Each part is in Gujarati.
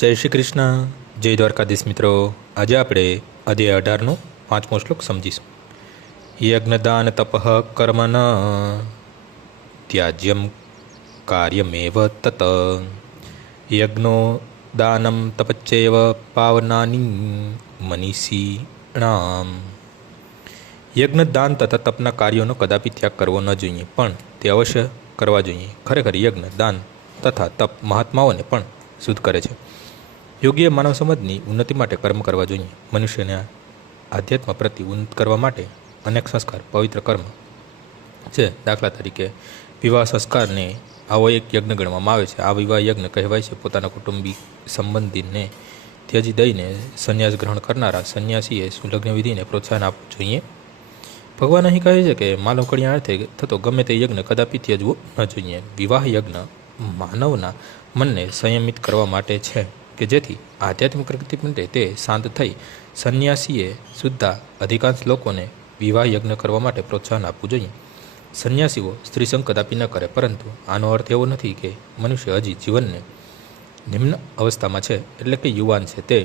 જય શ્રી કૃષ્ણ, જય દ્વારકાધીશ મિત્રો. આજે આપણે અધ્યાય 18નો 5મો શ્લોક સમજીશું. યજ્ઞદાન તપઃ કર્મ ન ત્યાજ્યમ કાર્યમેવ તત યજ્ઞો દાનમ તપચ્ચૈવ પાવનાની મનીષીણામ. યજ્ઞ દાન તથા તપના કાર્યોનો કદાપી ત્યાગ કરવો ન જોઈએ, પણ તે અવશ્ય કરવા જોઈએ. ખરેખર યજ્ઞ દાન તથા તપ મહાત્માઓને પણ શુદ્ધ કરે છે. યોગ્ય માનવ સમાજની ઉન્નતિ માટે કર્મ કરવા જોઈએ. મનુષ્યને આધ્યાત્મ પ્રતિ ઉન્નત કરવા માટે અનેક સંસ્કાર પવિત્ર કર્મ છે. દાખલા તરીકે વિવાહ સંસ્કારને આવો એક યજ્ઞ ગણવામાં આવે છે. આ વિવાહ યજ્ઞ કહેવાય છે. પોતાના કુટુંબી સંબંધીને ત્યજી દઈને સંન્યાસ ગ્રહણ કરનારા સંન્યાસીએ સુલગ્ન વિધિને પ્રોત્સાહન આપવું જોઈએ. ભગવાન અહીં કહે છે કે માનવ કલ્યાણ અર્થે થતો ગમે તે યજ્ઞ કદાપી ત્યજવો ન જોઈએ. વિવાહ યજ્ઞ માનવના મનને સંયમિત કરવા માટે છે કે જેથી આધ્યાત્મિક પ્રગતિ માટે તે શાંત થઈ. સંન્યાસીએ સુદ્ધા અધિકાંશ લોકોને વિવાહ યજ્ઞ કરવા માટે પ્રોત્સાહન આપવું જોઈએ. સંન્યાસીઓ સ્ત્રીસંગ કદાપી ન કરે, પરંતુ આનો અર્થ એવો નથી કે મનુષ્ય હજી જીવનને નિમ્ન અવસ્થામાં છે, એટલે કે યુવાન છે, તે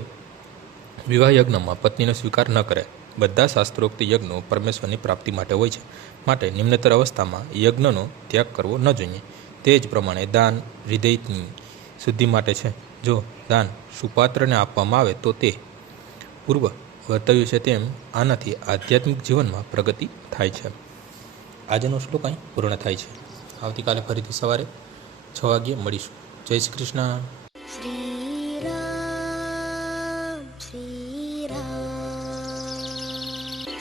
વિવાહ યજ્ઞમાં પત્નીનો સ્વીકાર ન કરે. બધા શાસ્ત્રોક્ત યજ્ઞો પરમેશ્વરની પ્રાપ્તિ માટે હોય છે, માટે નિમ્નતર અવસ્થામાં યજ્ઞનો ત્યાગ કરવો ન જોઈએ. તે જ પ્રમાણે દાન હૃદયની શુદ્ધિ માટે છે. જો દાન સુપાત્રને આપવામાં આવે તો તે પૂર્વ વર્તવ્યું છે તેમ આનાથી આધ્યાત્મિક જીવનમાં પ્રગતિ થાય છે. આજનો શ્લોક અહીં પૂર્ણ થાય છે. આવતીકાલે ફરીથી સવારે 6 વાગ્યે મળીશું. જય શ્રી કૃષ્ણ.